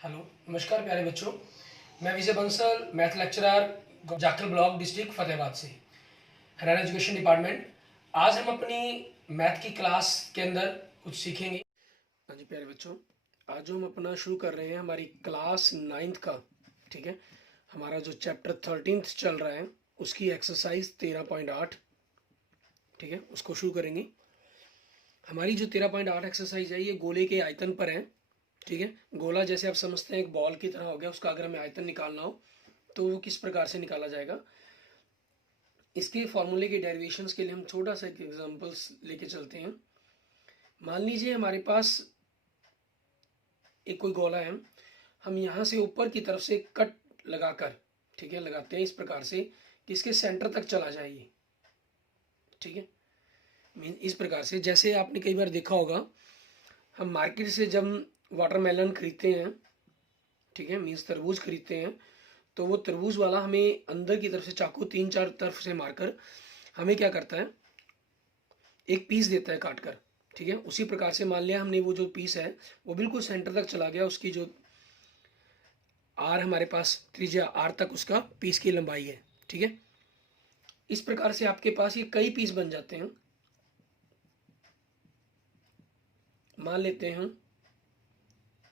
Hello, नमस्कार प्यारे बच्चों। मैं Vijay Bansal, math lecturer, Jakhal block, district Fatehabad से, हरियाणा एजुकेशन डिपार्टमेंट। आज हम अपनी मैथ की क्लास के अंदर कुछ सीखेंगे। हाँ जी प्यारे बच्चों, आज जो हम अपना शुरू कर रहे हैं हमारी क्लास 9th का, ठीक है, हमारा जो चैप्टर 13th चल रहा है उसकी एक्सरसाइज 13.8, ठीक है, उसको शुरू करेंगे। हमारी जो 13.8 एक्सरसाइज है ये गोले के आयतन पर है, ठीक है। गोला जैसे आप समझते हैं एक बॉल की तरह हो गया, उसका अगर हमें आयतन निकालना हो तो वो किस प्रकार से निकाला जाएगा, इसके फॉर्मूले के डेरिवेशंस के लिए हम छोटा सा एक एग्जांपल्स लेके चलते हैं। मान लीजिए हमारे पास एक कोई गोला है, हम यहाँ से ऊपर की तरफ से कट लगाकर, ठीक है, लगाते हैं इस प्रकार से कि इसके सेंटर तक चला जाए, ठीक है। मीन इस प्रकार से, जैसे आपने कई बार देखा होगा हम मार्केट से जब वाटरमेलन खरीदते हैं, ठीक है, मीन्स तरबूज खरीदते हैं, तो वो तरबूज वाला हमें अंदर की तरफ से चाकू 3-4 तरफ से मारकर हमें क्या करता है, एक पीस देता है काट कर, ठीक है। उसी प्रकार से मान लिया हमने वो जो पीस है वो बिल्कुल सेंटर तक चला गया, उसकी जो आर हमारे पास त्रिज्या आर तक उसका पीस की लंबाई है, ठीक है। इस प्रकार से आपके पास ये कई पीस बन जाते हैं। मान लेते हैं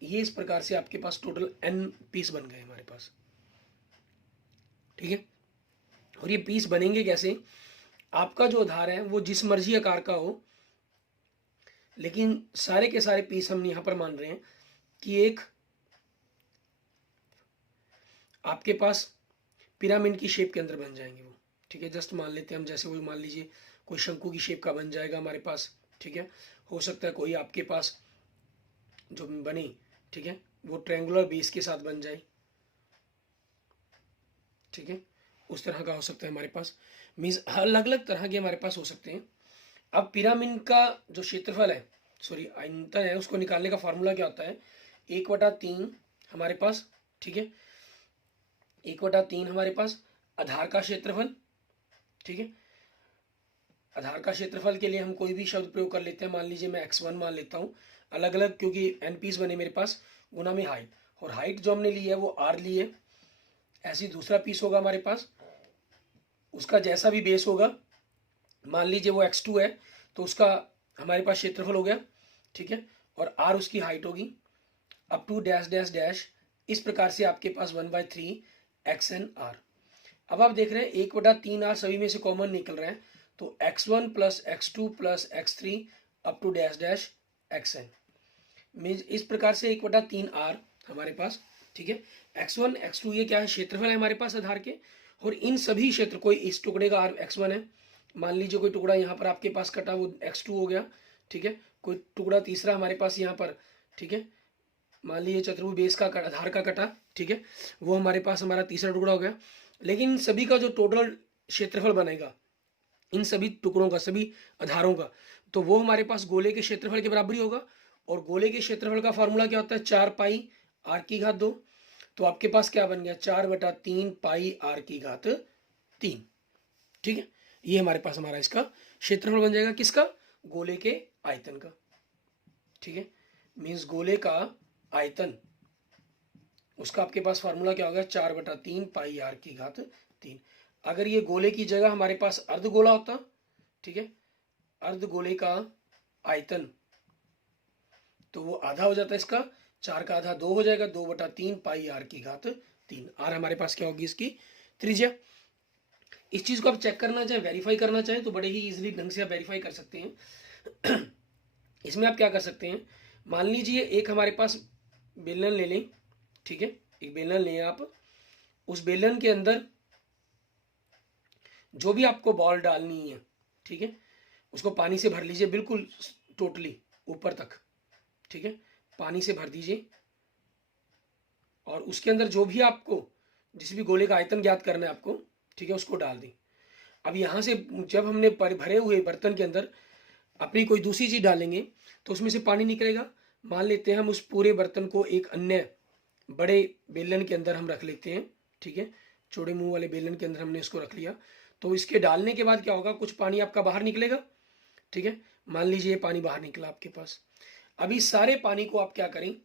ये इस प्रकार से आपके पास टोटल n पीस बन गए हमारे पास, ठीक है। और ये पीस बनेंगे कैसे, आपका जो आधार है वो जिस मर्जी आकार का हो, लेकिन सारे के सारे पीस हम यहां पर मान रहे हैं कि एक आपके पास पिरामिड की शेप के अंदर बन जाएंगे वो, ठीक है। जस्ट मान लेते हैं हम, जैसे वो मान लीजिए कोई शंकु की शेप का बन जाएगा हमारे पास, ठीक है। हो सकता है कोई आपके पास जो बने, ठीक है, वो ट्रायंगुलर बेस के साथ बन जाए, ठीक है, उस तरह का हो सकता है हमारे पास। मीन्स अलग अलग तरह के हमारे पास हो सकते हैं। अब पिरामिड का जो क्षेत्रफल है, सॉरी आयतन है, उसको निकालने का फार्मूला क्या होता है, 1/3 हमारे पास, ठीक है, 1/3 हमारे पास आधार का क्षेत्रफल, ठीक है। आधार का क्षेत्रफल के लिए हम कोई भी शब्द प्रयोग कर लेते हैं, मान लीजिए मैं x1 मान लेता हूँ, अलग अलग क्योंकि n पीस बने मेरे पास, गुना में हाइट, और हाइट जो हमने ली है वो r ली है। ऐसी दूसरा पीस होगा हमारे पास, उसका जैसा भी बेस होगा, मान लीजिए वो x2 है, तो उसका हमारे पास क्षेत्रफल हो गया, ठीक है, और r उसकी हाइट होगी, up to dash dash dash, इस प्रकार से आपके पास 1/3 xn r। अब आप देख रहे हैं 1/3 r सभी में से कॉमन निकल रहे हैं, तो x1 plus x2 plus x3 up to dash dash xn, means इस प्रकार से 1/3 r हमारे पास, ठीक है। x1 x2 ये क्या है, क्षेत्रफल है हमारे पास आधार के, और इन सभी क्षेत्र, कोई इस टुकड़े का x1 है, मान लीजिए कोई टुकड़ा यहाँ पर आपके पास कटा, वो x2 हो गया, ठीक है। कोई टुकड़ा तीसरा हमारे पास यहाँ पर, ठीक है, मान लीजिए चतुर्भुज बेस का आधार का कटा, ठीक है, वो हमारे पास हमारा तीसरा टुकड़ा हो गया। लेकिन सभी का जो टोटल क्षेत्रफल बनेगा इन सभी टुकड़ों का, सभी आधारों का, तो वो हमारे पास गोले के क्षेत्रफल के बराबर ही होगा। और गोले के क्षेत्रफल का फॉर्मूला क्या होता है, 4πr², तो आपके पास क्या बन गया, 4/3πr², ठीक है। ये हमारे पास हमारा इसका क्षेत्रफल बन जाएगा, किसका, गोले के आयतन का, ठीक है। मीन्स गोले का आयतन, उसका आपके पास फार्मूला क्या होगा, 4/3πr²। अगर ये गोले की जगह हमारे पास अर्धगोला होता, ठीक है, अर्धगोले का आयतन, तो वो आधा हो जाता है इसका, 4 का आधा 2 हो जाएगा, 2/3πr²। आर हमारे पास क्या होगी इसकी त्रिज्या। इस चीज को आप चेक करना चाहे, वेरीफाई करना चाहे, तो बड़े ही इजीली ढंग से आप वेरीफाई कर सकते हैं। इसमें आप क्या कर सकते हैं, मान लीजिए एक हमारे पास बेलन ले लें, ठीक है, एक बेलन लें आप, उस बेलन के अंदर जो भी आपको बॉल डालनी है, ठीक है, उसको पानी से भर लीजिए बिल्कुल टोटली ऊपर तक, ठीक है, पानी से भर दीजिए, और उसके अंदर जो भी आपको जिस भी गोले का आयतन ज्ञात करना है आपको, ठीक है, उसको डाल दें। अब यहाँ से जब हमने भरे हुए बर्तन के अंदर अपनी कोई दूसरी चीज डालेंगे तो उसमें से पानी निकलेगा। मान लेते हैं हम उस पूरे बर्तन को एक अन्य बड़े बेलन के अंदर हम रख लेते हैं, ठीक है, चौड़े मुंह वाले बेलन के अंदर हमने इसको रख लिया, तो इसके डालने के बाद क्या होगा, कुछ पानी आपका बाहर निकलेगा, ठीक है। मान लीजिए पानी बाहर निकला आपके पास। अभी सारे पानी को आप क्या करें,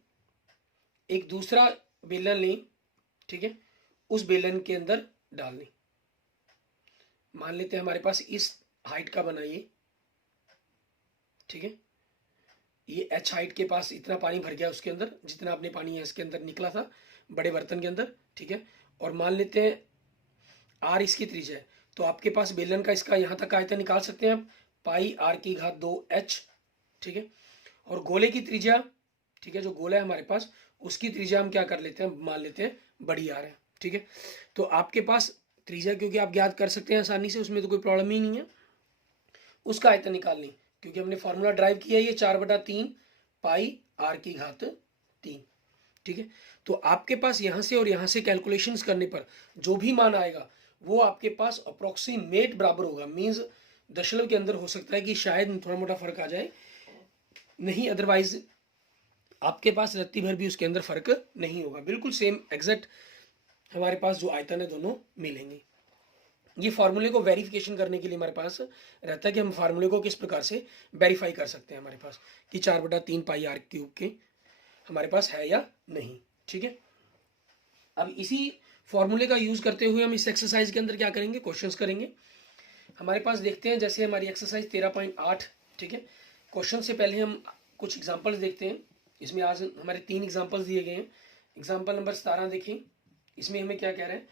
एक दूसरा बेलन लें, ठीक है, उस बेलन के अंदर डाल दें। मान लेते हैं हमारे पास इस हाइट का बना ये, ठीक है, ये h हाइट के पास इतना पानी भर गया उसके अंदर, जितना आपने पानी है इसके अंदर निकला था बड़े बर्तन के अंदर, ठीक है। और मान लेते हैं r इसकी त्रिज्या है, तो आपके पास बेलन का इसका यहाँ तक आयतन निकाल सकते हैं आप, पाई r⁻²h, ठीक है। और गोले की त्रिज्या, ठीक है, जो गोला है हमारे पास उसकी त्रिज्या हम क्या कर लेते हैं, मान लेते हैं बड़ी r है, ठीक है। तो आपके पास त्रिज्या क्योंकि आप ज्ञात कर सकते हैं आसानी से, उसमें तो कोई प्रॉब्लम ही नहीं है। उसका आयतन निकाल लें, क्योंकि हमने फॉर्मूला ड्राइव किया है ये 4/3 पाई r⁻3, ठीक है। तो आपके पास यहाँ से और यहाँ से कैलकुलेशंस करने पर जो भी मान आएगा वो आपके पास अप्रोक्सीमेट बराबर होगा। मीन्स दशमलव के अंदर हो सकता है कि शायद थोड़ा मोटा फर्क आ जाए, नहीं अदरवाइज आपके पास रत्ती भर भी उसके अंदर फर्क नहीं होगा, बिल्कुल सेम एग्जैक्ट हमारे पास जो आयतन है दोनों मिलेंगे। ये फार्मूले को वेरिफिकेशन करने के लिए हमारे पास रहता है कि हम फार्मूले को किस प्रकार से वेरीफाई कर सकते हैं हमारे पास कि 4/3 पाई r³ के हमारे पास है या नहीं, ठीक है। अब इसी फॉर्मूले का यूज करते हुए हम इस एक्सरसाइज के अंदर क्या करेंगे, क्वेश्चंस करेंगे। हमारे पास देखते हैं जैसे हमारी एक्सरसाइज 13.8, ठीक है। क्वेश्चन से पहले हम कुछ एग्जांपल्स देखते हैं। इसमें आज हमारे 3 एग्जांपल्स दिए गए हैं। एग्जांपल नंबर 17 देखें, इसमें हमें क्या कह रहे हैं,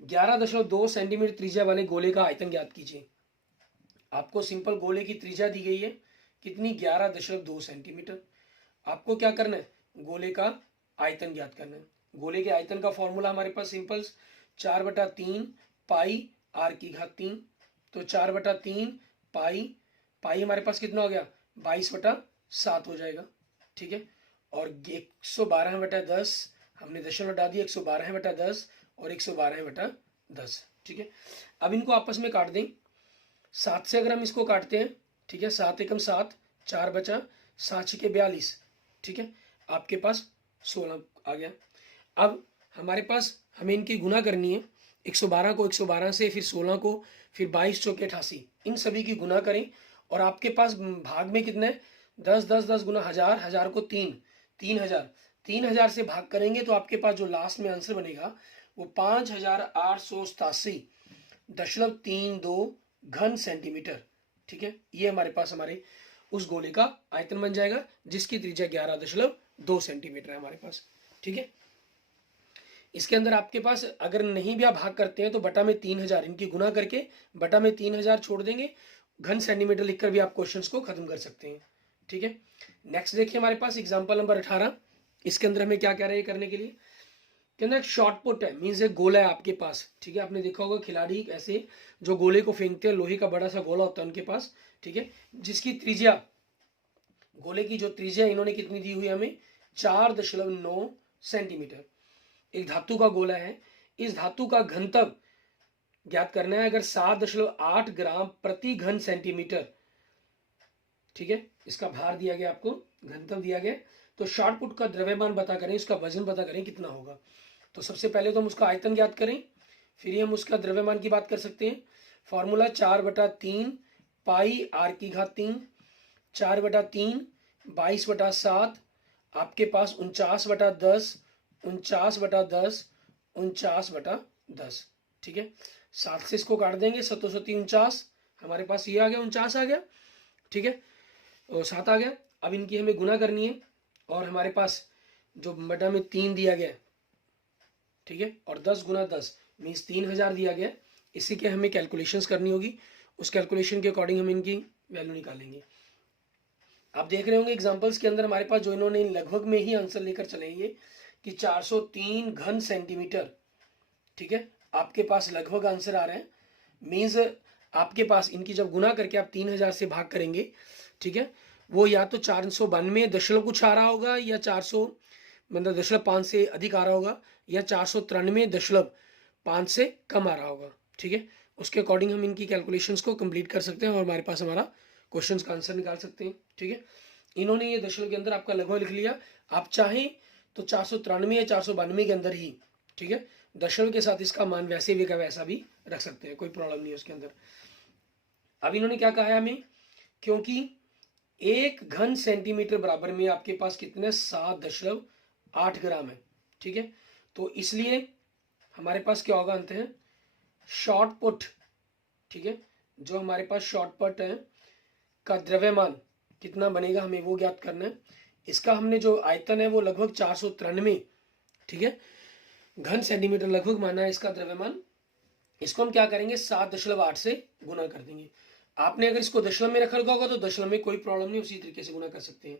11.2 सेंटीमीटर त्रिज्या वाले गोले का आयतन ज्ञात कीजिए। आपको सिंपल गोले की त्रिज्या दी गई है कितनी, 11.2 सेंटीमीटर। आपको क्या करना है, गोले का आयतन ज्ञात करना है। गोले के आयतन का फॉर्मूला हमारे पास सिंपल 4/3 पाई r⁻3। तो 4/3 पाई हमारे पास कितना हो गया, 22/7 हो जाएगा, ठीक है। और 112/10 हमने दशमलव हटा दिया, 112/10 और 112/10, ठीक है। अब इनको आपस में काट दें, 7 से अगर हम इसको काटते हैं, ठीक है, 7 एकम 7, 4 बचा, 7 छके 42, ठीक है, आपके पास 16 आ गया। अब हमारे पास हमें इनकी गुना करनी है, 112 को 112 से, फिर 16 को, फिर 22 चौके 88, इन सभी की गुना करें। और आपके पास भाग में कितना है, 10 10 10 गुना 1000, 1000 को 3000, 3000 से भाग करेंगे तो आपके पास जो लास्ट में आंसर बनेगा वो 5887.32 घन सेंटीमीटर, ठीक है। ये हमारे पास हमारे उस गोले का आयतन बन जाएगा जिसकी त्रिज्या 11.2 सेंटीमीटर है हमारे पास, ठीक है। इसके अंदर आपके पास अगर नहीं भी आप भाग करते हैं तो बटा में 3000 इनकी गुना करके बटा में 3000 छोड़ देंगे, घन सेंटीमीटर लिखकर भी आप क्वेश्चंस को खत्म कर सकते हैं, ठीक है। नेक्स्ट देखिए हमारे पास एग्जांपल नंबर 18। इसके अंदर हमें क्या कह रहे हैं करने के लिए, के अंदर एक शॉर्ट पुट है, मीन्स एक गोला है आपके पास, ठीक है। आपने देखा होगा खिलाड़ी ऐसे जो गोले को फेंकते हैं, लोहे का बड़ा सा गोला होता है उनके पास, ठीक है, जिसकी त्रिज्या, गोले की जो त्रिज्या इन्होंने कितनी दी हुई हमें, 4.9 सेंटीमीटर। एक धातु का गोला है, इस धातु का घनत्व ज्ञात करना है, अगर 7.8 ग्राम प्रति घन सेंटीमीटर, ठीक है, इसका भार दिया गया, आपको घनत्व दिया गया, तो शॉर्ट पुट का द्रव्यमान पता करें, उसका वजन पता करें कितना होगा। तो सबसे पहले तो हम उसका आयतन ज्ञात करें, फिर हम उसका द्रव्यमान की बात कर सकते हैं। फॉर्मूला 4/3 पाई r⁻3, 4/3 22/7, आपके पास 49/10, 49/10, 49/10, ठीक है। 7 से इसको काट देंगे, 7 49, हमारे पास ये आ गया, 49 आ गया, ठीक है, और 7 आ गया। अब इनकी हमें गुना करनी है और हमारे पास जो बटा में 3 दिया गया, ठीक है, और 10 गुना 10 मीन्स 3000 दिया गया। इसी के हमें कैलकुलेशंस करनी होगी, उस कैलकुलेशन के अकॉर्डिंग हम इनकी वैल्यू निकालेंगे। आप देख रहे होंगे एग्जांपल्स के अंदर हमारे पास जो इन्होंने लगभग में ही आंसर लेकर चलेंगे कि 403 घन सेंटीमीटर, ठीक है, आपके पास लगभग आंसर आ रहे हैं। मीन्स आपके पास इनकी जब गुना करके आप 3000 से भाग करेंगे, ठीक है, वो या तो 492 दशमलव कुछ आ रहा होगा, या 400 मतलब 0.5 से अधिक आ रहा होगा, या 493.5 से कम आ रहा होगा, ठीक है। उसके अकॉर्डिंग हम इनकी कैलकुलेशंस को कंप्लीट कर सकते हैं और हमारे पास हमारा क्वेश्चन का आंसर निकाल सकते हैं, ठीक है। इन्होंने ये दशमलव के अंदर आपका लगभग लिख लिया, आप चाहें तो 493 या 492 के अंदर ही, ठीक है, दशमलव के साथ इसका मान वैसे भी का वैसा भी रख सकते हैं, कोई प्रॉब्लम नहीं है उसके अंदर। अब इन्होंने क्या कहा है हमें, क्योंकि 1 घन सेंटीमीटर बराबर में आपके पास कितने 7.8 8 ग्राम है। ठीक है, तो इसलिए हमारे पास क्या होगा अंत है, शॉर्ट पुट। ठीक है, जो हमारे पास शॉर्ट पुट है का द्रव्यमान कितना बनेगा हमें वो ज्ञात करना है। इसका हमने जो आयतन है वो लगभग 493, ठीक है, घन सेंटीमीटर लगभग माना है इसका द्रव्यमान। इसको हम क्या करेंगे, 7.8 से गुना कर देंगे। आपने अगर इसको दशमलव में रखा होगा तो दशमलव में कोई प्रॉब्लम नहीं, उसी तरीके से गुना कर सकते हैं।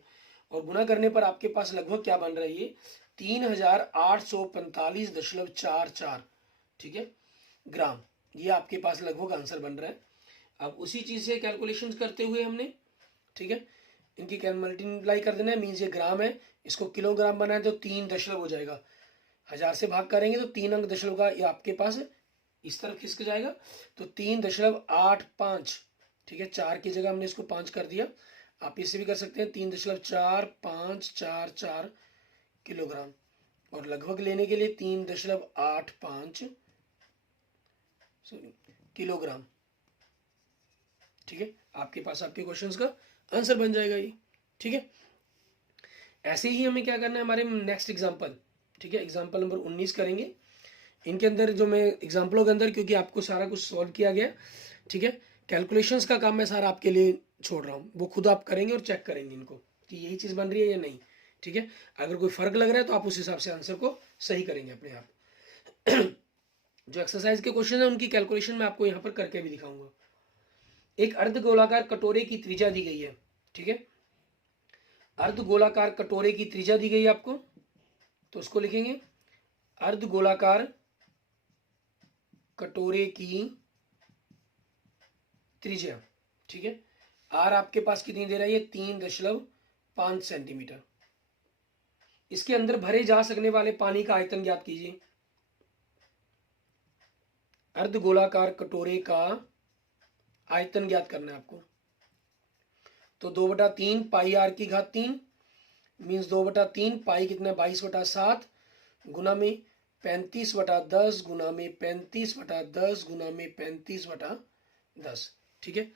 और गुना करने पर आपके पास लगभग क्या बन रहा है, ये 3845.44, ठीक है, ग्राम। ये आपके पास लगभग आंसर बन रहा है। अब उसी चीज से कैलकुलेशंस करते हुए हमने, ठीक है, इनकी मल्टीप्लाई कर देना है। मीन्स ये ग्राम है, इसको किलोग्राम बनाए तो 3 दशमलव हो जाएगा। 1000 से भाग करेंगे तो 3 अंक दशमलव का ये आपके पास इस तरफ खिसक जाएगा, तो 3.85, ठीक है, 4 की जगह हमने इसको 5 कर दिया। आप इससे भी कर सकते हैं 3.4544 किलोग्राम। और लगभग लेने के लिए 3.85 किलोग्राम। ठीक है, आपके पास आपके क्वेश्चंस का आंसर बन जाएगा ये। ठीक है, ऐसे ही हमें क्या करना है हमारे नेक्स्ट एग्जांपल, ठीक है, एग्जांपल नंबर 19 करेंगे। इनके अंदर जो मैं एग्जांपलों के अंदर, क्योंकि आपको सारा कुछ सॉल्व किया गया, ठीक है, कैलकुलेशंस का काम मैं सारा आपके लिए छोड़ रहा हूँ, वो खुद आप करेंगे और चेक करेंगे इनको कि यही चीज़ बन रही है या नहीं। ठीक है, अगर कोई फर्क लग रहा है तो आप उस हिसाब से आंसर को सही करेंगे अपने आप। जो एक्सरसाइज के क्वेश्चन है उनकी कैलकुलेशन मैं आपको यहाँ पर करके भी दिखाऊंगा। एक अर्धगोलाकार कटोरे की त्रिज्या दी गई है। ठीक है, अर्धगोलाकार कटोरे की त्रिज्या दी गई है आपको, तो उसको लिखेंगे अर्धगोलाकार कटोरे की त्रिज्या। ठीक है, आर आपके पास कितनी दे रहा है, ये 3.5 सेंटीमीटर। इसके अंदर भरे जा सकने वाले पानी का आयतन ज्ञात कीजिए। अर्धगोलाकार कटोरे का आयतन ज्ञात करना है आपको। तो 2/3 पाई आर की घात 3 मीन्स 2/3 पाई कितना 22/7 गुना में 35/10 गुना में 35/10 गुना में 35/10। ठीक है,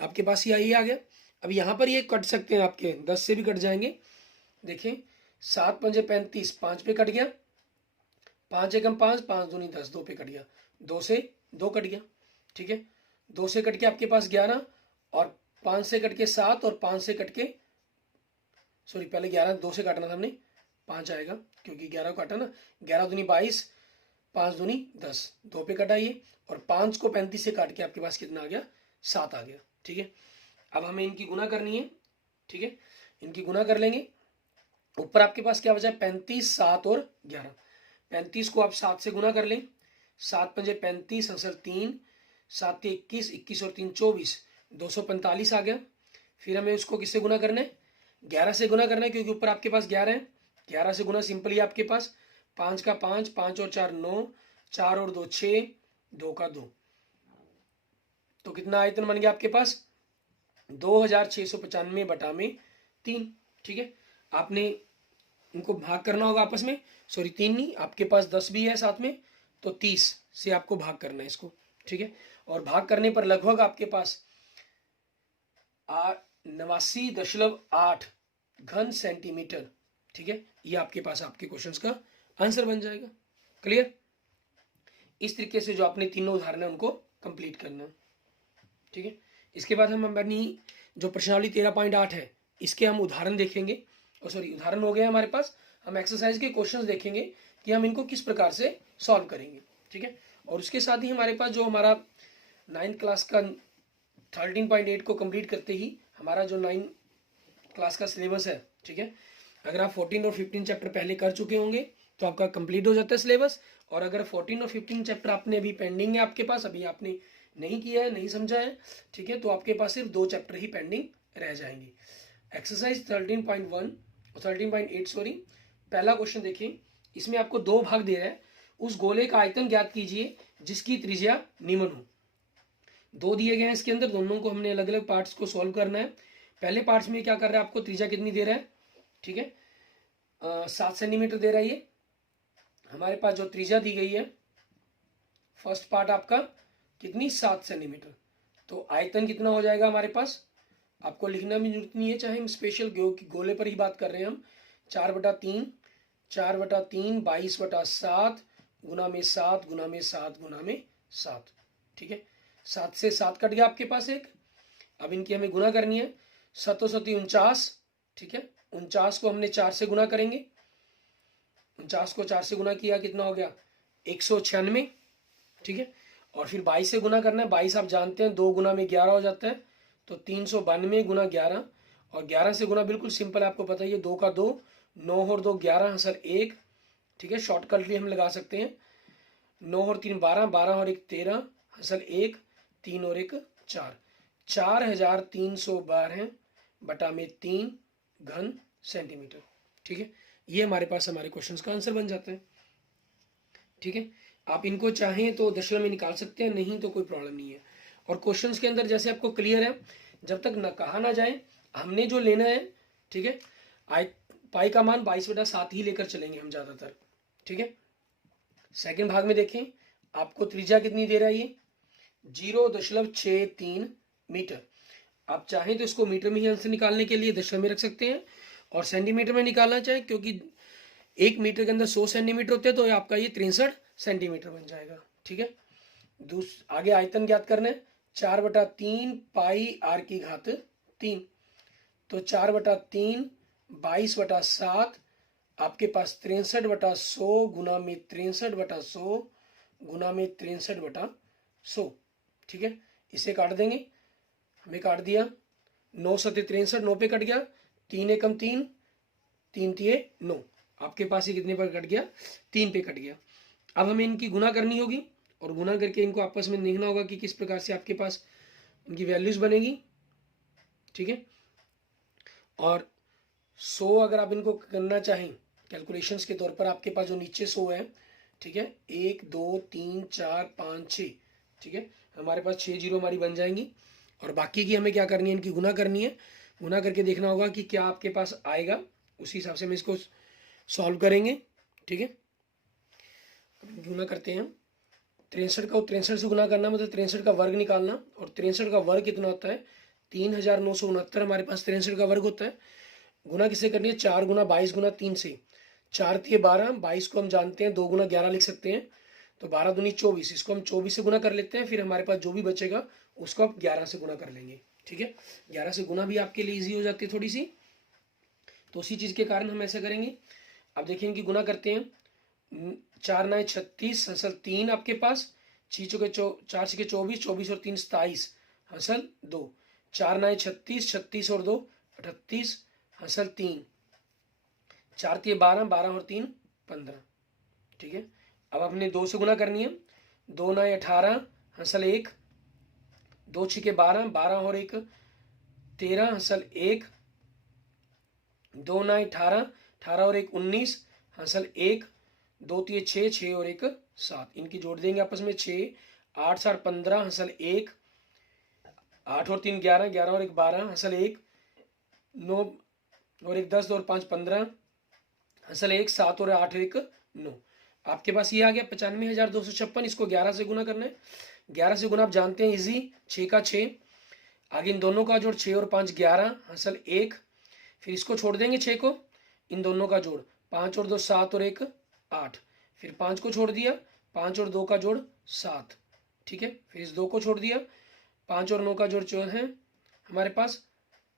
आपके पास ये आ गया। अब यहाँ पर ये कट सकते हैं, आपके 10 से भी कट जाएंगे। देखें, 7 पंजे 35, 5 पे कट गया, 5 एकम 5, 5 दूनी 10, 2 पे कट गया, 2 से 2 कट गया। ठीक है, 2 से कट के आपके पास 11 और 5 से कट के 7 और 5 से कट के, सॉरी पहले 11 2 से काटना था हमने, 5 आएगा क्योंकि 11 को काटा ना, 11 दूनी 22, 5 दूनी 10, 2 पे कटाइए और 5 को 35 से काट के आपके पास कितना आ गया, 7 आ गया। ठीक है, अब हमें इनकी गुना करनी है। ठीक है, इनकी गुना कर लेंगे। ऊपर आपके पास क्या बचा, 35, 7 और 11। 35 को आप 7 से गुना कर लें, 7 पंजे 35 अंसर 3, 7 21, 21 और 3 24, 245 आ गया। फिर हमें उसको किससे गुना करना है, 11 से गुना करना है, क्योंकि ऊपर आपके पास 11 है। 11 से गुना सिंपली आपके पास 5 का 5, 5 और 4 9, 4 और 2 6, 2 का 2, तो कितना आयतन बन गया आपके पास 2695/3। ठीक है, आपने इनको भाग करना होगा आपस में, सॉरी 3 नहीं, आपके पास 10 भी है साथ में, तो 30 से आपको भाग करना है इसको। ठीक है, और भाग करने पर लगभग आपके पास 89.8 घन सेंटीमीटर। ठीक है, ये आपके पास आपके क्वेश्चंस का आंसर बन जाएगा। क्लियर, इस तरीके से जो आपने तीनों उदाहरण है उनको कंप्लीट करना है। ठीक है, इसके बाद हम अपनी जो प्रश्नावली 13.8 है इसके हम उदाहरण देखेंगे, और सॉरी उदाहरण हो गए हमारे पास, हम एक्सरसाइज के क्वेश्चंस देखेंगे कि हम इनको किस प्रकार से सॉल्व करेंगे। ठीक है, और उसके साथ ही हमारे पास जो हमारा 9th क्लास का 13.8 को कंप्लीट करते ही हमारा जो 9th क्लास का सिलेबस है, ठीक है, अगर आप 14 और 15 चैप्टर पहले कर चुके होंगे तो आपका कंप्लीट हो जाता है सिलेबस। और अगर 14 और 15 चैप्टर आपने अभी पेंडिंग है आपके पास, अभी आपने नहीं किया है, नहीं समझा है, ठीक है, तो आपके पास सिर्फ 2 चैप्टर ही पेंडिंग रह जाएंगे। एक्सरसाइज 13.1 और 13.8 सॉरी, पहला क्वेश्चन देखिए, इसमें आपको 2 भाग दे रहा है। उस गोले का आयतन ज्ञात कीजिए जिसकी त्रिज्या निम्न हो। 2 दिए गए हैं इसके अंदर, दोनों को हमने अलग अलग पार्ट्स को सॉल्व करना है। पहले पार्ट्स में क्या कर रहा है, आपको त्रिज्या कितनी दे रहा है, ठीक है, 7 सेंटीमीटर दे रहा है। ये हमारे पास जो त्रिज्या दी गई है फर्स्ट पार्ट आपका कितनी 7 सेंटीमीटर, तो आयतन कितना हो जाएगा हमारे पास, आपको लिखना भी जरूरत नहीं है, चाहे हम स्पेशल गोले पर ही बात कर रहे हैं हम, 4/3 4/3 22/7 गुना में 7 गुना में 7 गुना में 7। ठीक है, 7 से 7 कट गया आपके पास एक। अब इनकी हमें गुना करनी है। 7 7 49। ठीक है, 49 को हमने 4 से गुना करेंगे। 49 को 4 से गुना किया, कितना हो गया 196। ठीक है, और फिर 22 से गुना करना है। 22 आप जानते हैं 2 गुना में 11 हो जाता है, तो 392 गुना 11। और 11 से गुना बिल्कुल सिंपल है, आपको पता ही है, 2 का 2, 9 और 2 11 हसल 1। ठीक है, शॉर्टकट भी हम लगा सकते हैं। 9 और 3 12, 12 और 1 13 हसल 1, 3 और 1 4। 4312 बटा में 3 घन सेंटीमीटर। ठीक है, ये हमारे पास हमारे क्वेश्चन का आंसर बन जाता है। ठीक है, आप इनको चाहें तो दशमलव में निकाल सकते हैं, नहीं तो कोई प्रॉब्लम नहीं है। और क्वेश्चंस के अंदर जैसे आपको क्लियर है, जब तक न कहा ना जाए हमने जो लेना है, ठीक है, पाई का मान 22/7 ही लेकर चलेंगे हम ज़्यादातर। ठीक है, सेकंड भाग में देखें, आपको त्रिज्या कितनी दे रहा है, ये 0.63 मीटर। आप चाहें तो इसको मीटर में ही आंसर निकालने के लिए दशमलव में रख सकते हैं, और सेंटीमीटर में निकालना चाहें, क्योंकि 1 मीटर के अंदर 100 सेंटीमीटर होते हैं, तो आपका ये 63 सेंटीमीटर बन जाएगा। ठीक है, आगे आयतन ज्ञात करना है। 4/3 पाई आर की घात 3, तो 4/3 22/7 आपके पास 63/100 गुना में 63/100 गुना में 63/100। ठीक है, इसे काट देंगे, हमें काट दिया। 9 7 63, 9 पे कट गया, 3 एकम 3, 3 3 9। आपके पास ये कितने पर कट गया, 3 पे कट गया। अब हमें इनकी गुना करनी होगी, और गुना करके इनको आपस में देखना होगा कि किस प्रकार से आपके पास इनकी वैल्यूज बनेगी। ठीक है, और 100 अगर आप इनको करना चाहें कैलकुलेशंस के तौर पर, आपके पास जो नीचे 100 है, ठीक है, 1 2 3 4 5 6, ठीक है, हमारे पास 6 जीरो हमारी बन जाएंगी। और बाकी की हमें क्या करनी है, इनकी गुना करनी है। गुना करके देखना होगा कि क्या आपके पास आएगा, उसी हिसाब से हम इसको सॉल्व करेंगे। ठीक है, गुना करते हैं। 63 का 63 से गुना करना मतलब 63 का वर्ग निकालना, और 63 का वर्ग कितना होता है, 3969 हमारे पास 63 का वर्ग होता है। गुना किससे करनी है, 4 गुना 22 गुना 3 से। 4 3 12, 22 को हम जानते हैं 2 गुना 11 लिख सकते हैं, तो 12 दूनी 24, इसको हम 24 से गुना कर लेते हैं। फिर हमारे पास जो भी बचेगा उसको आप 11 से गुना कर लेंगे। ठीक है, 11 से गुना भी आपके लिए ईजी हो जाती है थोड़ी सी, तो उसी चीज़ के कारण हम ऐसा करेंगे। अब देखिए इनकी गुना करते हैं। 4 9 36 हसल 3 आपके पास, 4 6 24, 24 और 3 27 हसल 2। 4 9 36, 36 और 2 38 हसल 3। 4 3 12, 12 और 3 15। ठीक है, अब अपने 2 से गुना करनी है। 2 9 18 हसल 1, 2 6 12, 12 और 1 13 हसल 1। 2 9 18, 18 और 1 19 हसल 1। 2 3 6, 6 और 1 7। इनकी जोड़ देंगे आपस में। 6 8 7 15 हसल 1। 8 और 3 11, 11 और 1 12 हसल 1। 9 और 1 10, 2 और 5 15 हसल 1। 7 और 8 1 9। आपके पास ये आ गया 95,256। इसको 11 से गुना करना है। 11 से गुना आप जानते हैं इजी, 6 का 6। आगे इन दोनों का जोड़ 6 और 5 11 हसल 1। फिर इसको छोड़ देंगे 6 को, इन दोनों का जोड़ 5 और 2 7 और 1 8। फिर 5 को छोड़ दिया, 5 और 2 का जोड़ 7। ठीक है, फिर इस 2 को छोड़ दिया, 5 और 9 का जोड़ 4 है हमारे पास,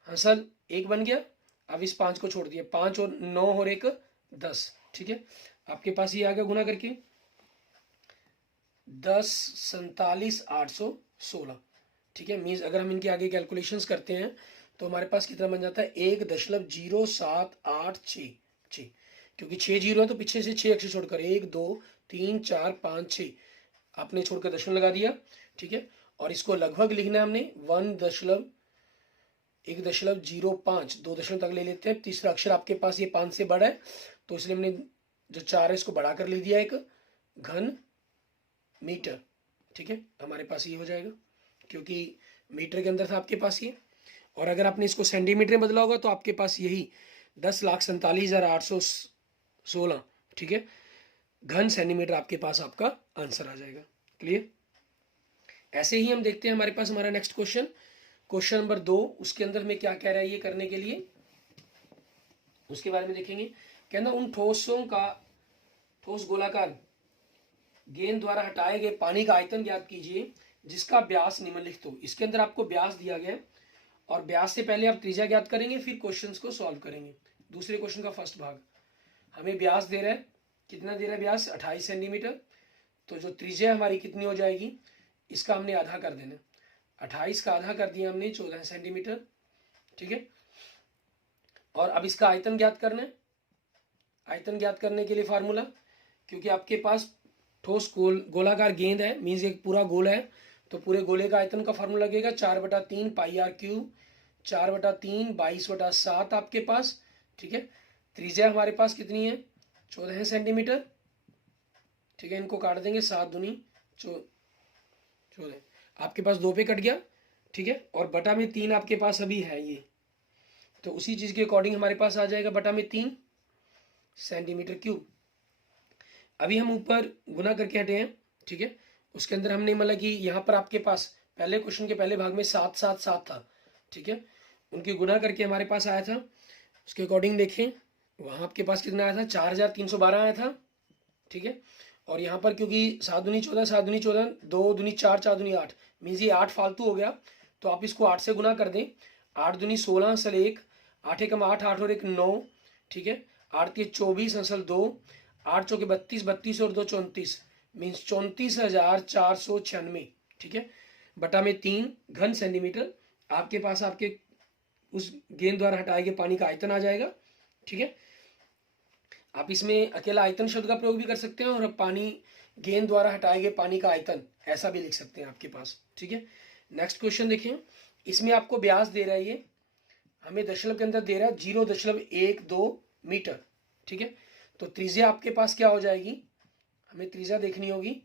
हसल 1 बन गया। अब इस 5 को छोड़ दिया, 5 और 9 और 1 10। ठीक है, आपके पास ये आ गया गुना करके 10 47 816। ठीक है, मीन्स अगर हम इनके आगे कैलकुलेशंस करते हैं तो हमारे पास कितना बन जाता है, 1.0786। क्योंकि 6 जीरो है तो पीछे से 6 अक्षर छोड़कर 1 2 3 4 5 6 आपने छोड़कर दशमलव लगा दिया। ठीक है, और इसको लगभग लिखना है हमने 1.05, 2 दशमलव तक ले लेते हैं। तीसरा अक्षर आपके पास ये 5 से बड़ा है, तो इसलिए हमने जो 4 है इसको बढ़ाकर ले दिया, एक घन मीटर। ठीक है, हमारे पास ये हो जाएगा, क्योंकि मीटर के अंदर था आपके पास ये। और अगर आपने इसको सेंटीमीटर में बदला होगा तो आपके पास यही 10,47,816। ठीक है, घन सेंटीमीटर आपके पास आपका आंसर आ जाएगा। क्लियर। ऐसे ही हम देखते हैं हमारे पास हमारा नेक्स्ट क्वेश्चन, क्वेश्चन नंबर 2। उसके अंदर में क्या कह रहा है ये करने के लिए, उसके बारे में देखेंगे। कहना उन ठोस गोलाकार गेंद द्वारा हटाए गए पानी का आयतन ज्ञात कीजिए जिसका व्यास निम्नलिखित हो। इसके अंदर आपको व्यास दिया गया है और व्यास से पहले आप त्रिज्या ज्ञात करेंगे, फिर क्वेश्चंस को सॉल्व करेंगे। दूसरे क्वेश्चन का फर्स्ट भाग हमें व्यास दे रहा है, कितना दे रहा है व्यास 28 सेंटीमीटर। तो जो त्रिज्या हमारी कितनी हो जाएगी, इसका हमने आधा कर देना, 28 का आधा कर दिया हमने 14 सेंटीमीटर, ठीक है। और अब इसका आयतन ज्ञात करना है। आयतन ज्ञात करने के लिए फार्मूला, क्योंकि आपके पास ठोस गोलाकार गेंद है, मीन्स एक पूरा गोल है, तो पूरे गोले का आयतन का फार्मूला लगेगा 4/3 पाई आर क्यूब, 4/3 22/7 आपके पास, ठीक है। त्रिज्या हमारे पास कितनी है 14 सेंटीमीटर, ठीक है। इनको काट देंगे, 7 दूनी 14, आपके पास 2 पे कट गया, ठीक है। और बटा में 3 आपके पास अभी है ये, तो उसी चीज के अकॉर्डिंग हमारे पास आ जाएगा बटा में 3 सेंटीमीटर क्यूब। अभी हम ऊपर गुना करके हटे हैं, ठीक है। उसके अंदर हमने मतलब कि यहाँ पर आपके पास पहले क्वेश्चन के पहले भाग में 7 7 7 था, ठीक है। उनकी गुना करके हमारे पास आया था, उसके अकॉर्डिंग देखें वहाँ आपके पास कितना आया था 4312 आया था, ठीक है। और यहाँ पर क्योंकि 7 दूनी 14, 7 दूनी 14, 2 दूनी 4, 4 दूनी 8, मीन्स ये 8 फालतू हो गया, तो आप इसको 8 से गुना कर दें। 8 दूनी 16 असल 1, 8 एकम 8, 8 और 1 9, ठीक है। 8 के 24 असल 2, 8 चौके 32, 32 और 2 34, मीन्स 34,496, ठीक है। बटा में 3 घन सेंटीमीटर आपके पास आपके उस गेंद द्वारा हटाए गए पानी का आयतन आ जाएगा, ठीक है। आप इसमें अकेला आयतन शब्द का प्रयोग भी कर सकते हैं और पानी गेंद द्वारा हटाए गए पानी का आयतन ऐसा भी लिख सकते हैं आपके पास, ठीक है। नेक्स्ट क्वेश्चन देखें, इसमें आपको व्यास दे रहा है, ये हमें दशमलव के अंदर दे रहा है 0.12 मीटर, ठीक है। तो त्रिज्या आपके पास क्या हो जाएगी, हमें त्रिज्या देखनी होगी,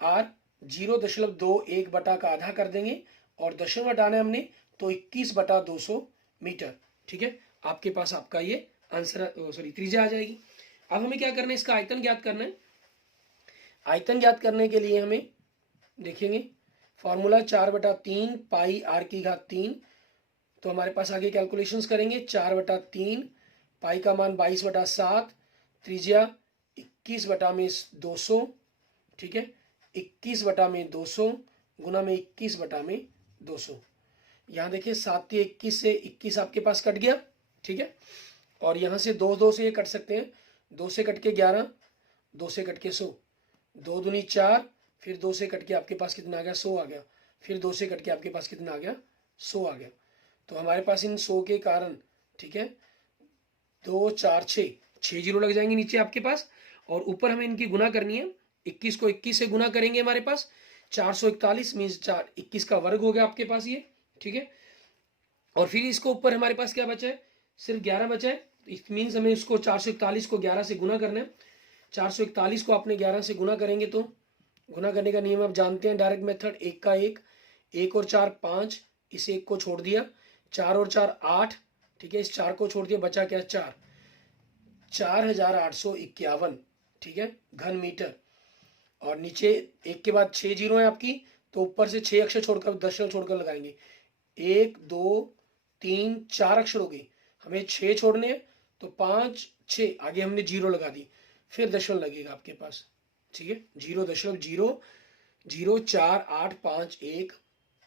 आर 0.21 बटा का आधा कर देंगे और दशमलव हटाना है हमने, तो 21/200 मीटर, ठीक है। आपके पास आपका ये आंसर त्रिज्या आ जाएगी। अब हमें क्या करना है, इसका आयतन ज्ञात करना है। आयतन ज्ञात करने के लिए हमें देखेंगे फॉर्मूला 4/3 पाई आर की घात 3, तो हमारे पास आगे कैलकुलेशंस करेंगे। 4/3 पाई का मान 22/7, त्रिज्या 21/200, ठीक है। 21/200 गुना में 21/200। यहाँ देखिए 7 21 से 21 आपके पास कट गया, ठीक है। और यहाँ से 2 से ये कट सकते हैं, 2 से कट के 11, 2 से कट के 100, 2 दूनी 4, फिर 2 से कट के आपके पास कितना आ गया 100 आ गया, फिर 2 से कट के आपके पास कितना आ गया 100 आ गया। तो हमारे पास इन 100 के कारण, ठीक है, 2 4 6 जीरो लग जाएंगे नीचे आपके पास, और ऊपर हमें इनकी गुना करनी है। 21 को 21 से गुना करेंगे, हमारे पास 441 मीन्स 21 का वर्ग हो गया आपके पास ये, ठीक है। और फिर इसको ऊपर हमारे पास क्या बचा है, सिर्फ 11 बचा है, इट मीन्स हमें इसको 441 को 11 से गुना करना है। 441 को आपने 11 से गुना करेंगे तो गुना करने का नियम आप जानते हैं, डायरेक्ट मेथड, 1 का 1, 1 और 4 5, इस 1 को छोड़ दिया, 4 और 4 8, ठीक है। इस 4 को छोड़ दिया, बचा क्या 4, 4851, ठीक है, घन मीटर। और नीचे 1 के बाद 6 जीरो है आपकी, तो ऊपर से 6 अक्षर छोड़कर दशमलव छोड़कर लगाएंगे। 1 2 3 4 अक्षर हो गए, हमें 6 छोड़ने हैं, तो 5 6 आगे हमने जीरो लगा दी, फिर दशमलव लगेगा आपके पास, ठीक है। 0.0004851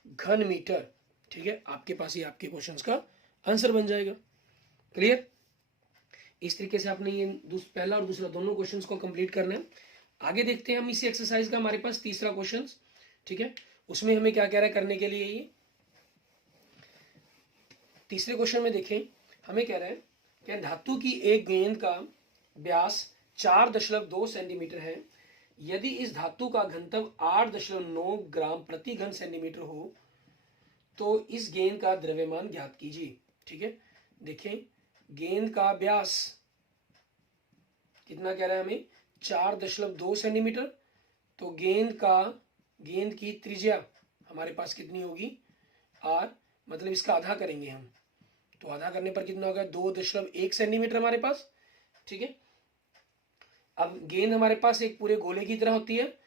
घन मीटर, ठीक है। आपके पास ये आपके क्वेश्चंस का आंसर बन जाएगा। क्लियर? इस तरीके से आपने ये पहला और दूसरा दोनों क्वेश्चंस को कंप्लीट करना है। आगे देखते हैं हम इसी एक्सरसाइज का, हमारे पास तीसरा क्वेश्चन, ठीक है। उसमें हमें क्या कह रहा है करने के लिए, ये तीसरे क्वेश्चन में देखें, हमें कह रहा है कि धातु की एक गेंद का व्यास 4.2 सेंटीमीटर है, यदि इस धातु का घनत्व 8.9 ग्राम प्रति घन सेंटीमीटर हो तो इस गेंद का द्रव्यमान ज्ञात कीजिए, ठीक है। देखें गेंद का व्यास कितना कह रहा है हमें 4.2 सेंटीमीटर, तो गेंद की त्रिज्या हमारे पास कितनी होगी आर, मतलब इसका आधा करेंगे हम, तो आधा करने पर कितना होगा 2.1 सेंटीमीटर हमारे पास, ठीक है। अब गेंद हमारे पास एक पूरे गोले की तरह होती है,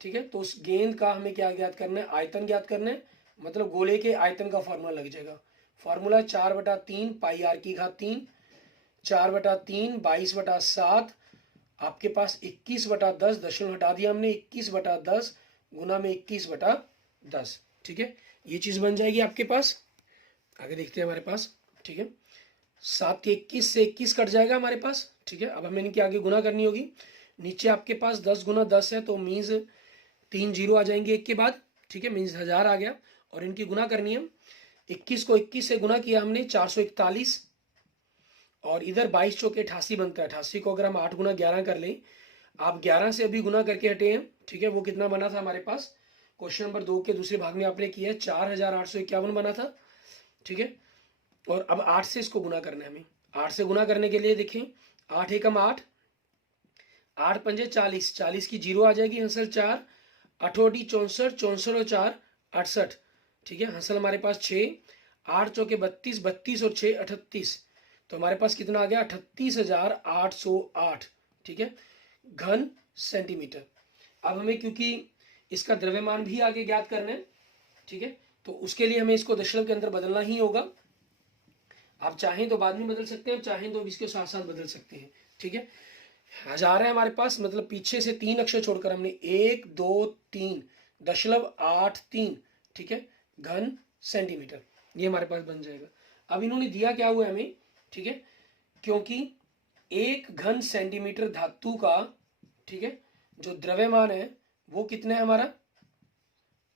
ठीक है। तो उस गेंद का हमें क्या ज्ञात करना है, आयतन ज्ञात करना है, मतलब गोले के आयतन का फॉर्मूला लग जाएगा। फॉर्मूला 4/3 पाई आर की घात 3, 4/3, 22/7, आपके पास 21/10, दशमलव हटा दिया हमने, 21/10 गुना में 21/10, ठीक है, ये चीज़ बन जाएगी आपके पास। आगे देखते हैं हमारे पास, ठीक है, 7 के 21 से 21 कट जाएगा हमारे पास, ठीक है। अब हमें इनकी आगे गुना करनी होगी। नीचे आपके पास 10 गुना 10 है, तो मीन्स 3 जीरो आ जाएंगे एक के बाद, ठीक है, मीन्स 1000 आ गया। और इनकी गुना करनी है, 21 को 21 से गुना किया हमने 441, और इधर 22 चौके 88 बनता है। 88 को अगर हम 8 गुना 11 कर लें, आप 11 से अभी गुना करके हटे हैं, ठीक है, वो कितना बना था हमारे पास, क्वेश्चन नंबर 2 के दूसरे भाग में आपने किया है 4851 बना था, ठीक है। और अब 8 से इसको गुना करना है हमें। 8 से गुना करने के लिए देखें, 8 एकम 8, 8 पंजे 40, 40 की जीरो आ जाएगी, हंसल 4, 8 64, 64 और 4 68, ठीक है, हंसल हमारे पास 6, 8 चौके 32, 32 और 6 38, तो हमारे पास कितना आ गया 38,808, ठीक है, घन सेंटीमीटर। अब हमें क्योंकि इसका द्रव्यमान भी आगे ज्ञात करना है, ठीक है, तो उसके लिए हमें इसको दशमलव के अंदर बदलना ही होगा। आप चाहें तो बाद में बदल सकते हैं, चाहें तो इसके साथ साथ बदल सकते हैं, ठीक है। 1000 है हमारे पास, मतलब पीछे से 3 अक्षर छोड़कर हमने 1 2 3.83, ठीक है, घन सेंटीमीटर, ये हमारे पास बन जाएगा। अब इन्होंने दिया क्या हुआ है हमें, ठीक है, क्योंकि 1 घन सेंटीमीटर धातु का, ठीक है, जो द्रव्यमान है वो कितना है हमारा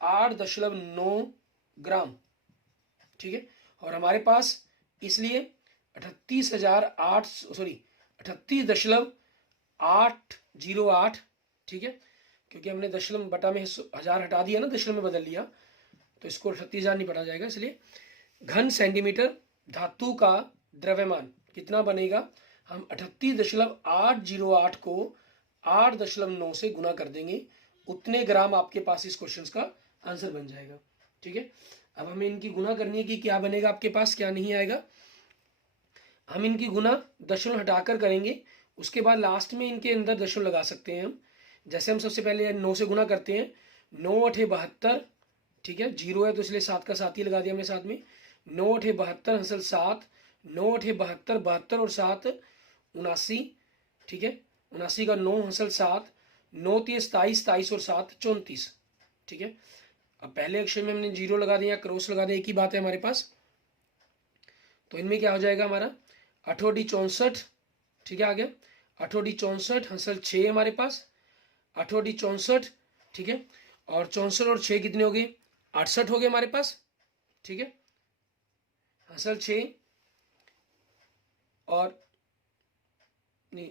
8.9 ग्राम, ठीक है, और हमारे पास इसलिए 38,808, ठीक है, क्योंकि हमने दशमलव बटा में 1000 हटा दिया ना, दशमलव में बदल लिया, तो इसको 38,000 नहीं पढ़ा जाएगा, इसलिए घन सेंटीमीटर धातु का द्रव्यमान कितना बनेगा, हम 38.808 को 8.9 से गुना कर देंगे, उतने ग्राम आपके पास इस क्वेश्चन का आंसर बन जाएगा, ठीक है। अब हमें इनकी गुना करनी है कि क्या बनेगा आपके पास, क्या नहीं आएगा। हम इनकी गुना दशमलव हटाकर करेंगे, उसके बाद लास्ट में इनके अंदर दशमलव लगा सकते हैं हम। जैसे हम सबसे पहले 9 से गुना करते हैं, 9 8 72, ठीक है, जीरो है तो इसलिए 7 का 7 ही लगा दिया हमने साथ में, 9 8 72 हंसल 7, 9 8 72, 72 और 7 79, ठीक है, 79 का 9 हंसल 7, 9 23 27, 27 और 7 34, ठीक है। अब पहले अक्षर में हमने जीरो लगा दिया, क्रॉस लगा दिया, एक ही बात है हमारे पास, तो इनमें क्या हो जाएगा हमारा 8 64, ठीक है, आ गया 8 64 हंसल 6 हमारे पास, 8 64, ठीक है, और 64 और 6 कितने हो गए 68 हो गए हमारे पास, ठीक है, हंसल 6 और नहीं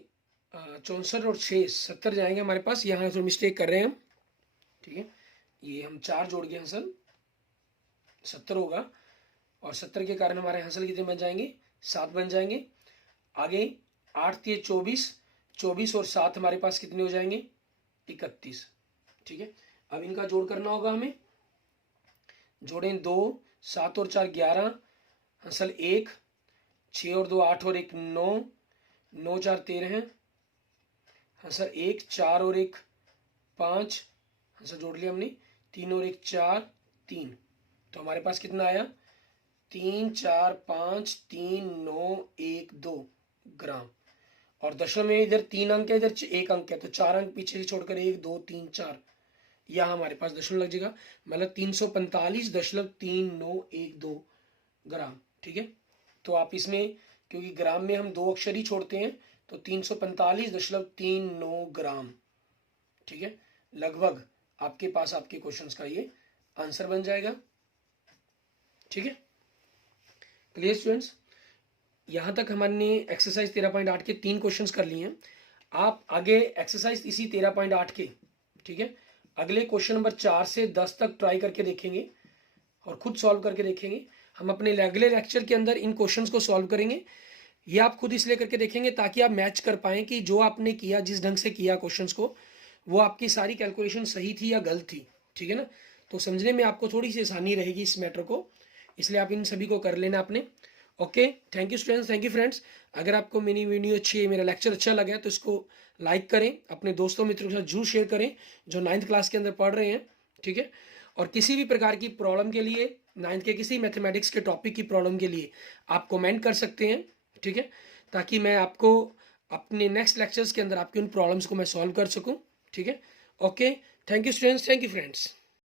64 और 6 70 जाएंगे हमारे पास, यहाँ तो मिस्टेक कर रहे हैं हम, ठीक है, ये हम 4 जोड़ गए, हंसल 70 होगा, और 70 के कारण हमारे हंसल कितने बन जाएंगे 7 बन जाएंगे। आगे 8 3 24, 24 और 7 हमारे पास कितने हो जाएंगे 31, ठीक है। अब इनका जोड़ करना होगा हमें, जोड़ें 2, 7 और 4 11, हंसल 1, 6 और 2 8 और 1 9, 9 4 13, हंसल 1, 4 और 1 5, हंसल जोड़ लिया हमने, 3 और 1 4 3, तो हमारे पास कितना आया 3 4 5 3 9 1 2 ग्राम, और दशमलव में इधर 3 अंक है, इधर 1 अंक है, तो 4 अंक पीछे से छोड़कर 1 2 3 4, यहाँ हमारे पास दशमलव लग जाएगा, मतलब 345.3912 ग्राम, ठीक है। तो आप इसमें क्योंकि ग्राम में हम 2 अक्षर ही छोड़ते हैं, तो 345.39 ग्राम, ठीक है, लगभग आपके पास आपके क्वेश्चंस का ये आंसर बन जाएगा, ठीक है। क्लियर स्टूडेंट्स, यहाँ तक हमने एक्सरसाइज 13.8 के 3 क्वेश्चंस कर लिए हैं। आप आगे एक्सरसाइज इसी 13.8 के, ठीक है, अगले क्वेश्चन नंबर 4 से 10 तक ट्राई करके देखेंगे और खुद सॉल्व करके देखेंगे। हम अपने अगले लेक्चर के अंदर इन क्वेश्चंस को सॉल्व करेंगे, ये आप खुद इसलिए करके देखेंगे ताकि आप मैच कर पाएँ कि जो आपने किया, जिस ढंग से किया क्वेश्चंस को, वो आपकी सारी कैलकुलेशन सही थी या गलत थी, ठीक है ना। तो समझने में आपको थोड़ी सी आसानी रहेगी इस मैटर को, इसलिए आप इन सभी को कर लेना अपने। Okay, thank you students, thank you friends. अगर आपको मेरी वीडियो अच्छी है, मेरा लेक्चर अच्छा लगा तो इसको लाइक करें, अपने दोस्तों मित्रों के साथ जरूर शेयर करें जो 9th क्लास के अंदर पढ़ रहे हैं, ठीक है। और किसी भी प्रकार की प्रॉब्लम के लिए, 9th के किसी मैथमेटिक्स के टॉपिक की प्रॉब्लम के लिए आप कमेंट कर सकते हैं, ठीक है। ताकि मैं आपको अपने नेक्स्ट लेक्चर्स के अंदर आपकी उन प्रॉब्लम्स को मैं सॉल्व कर सकूं। ठीक है, okay, thank you students, thank you friends.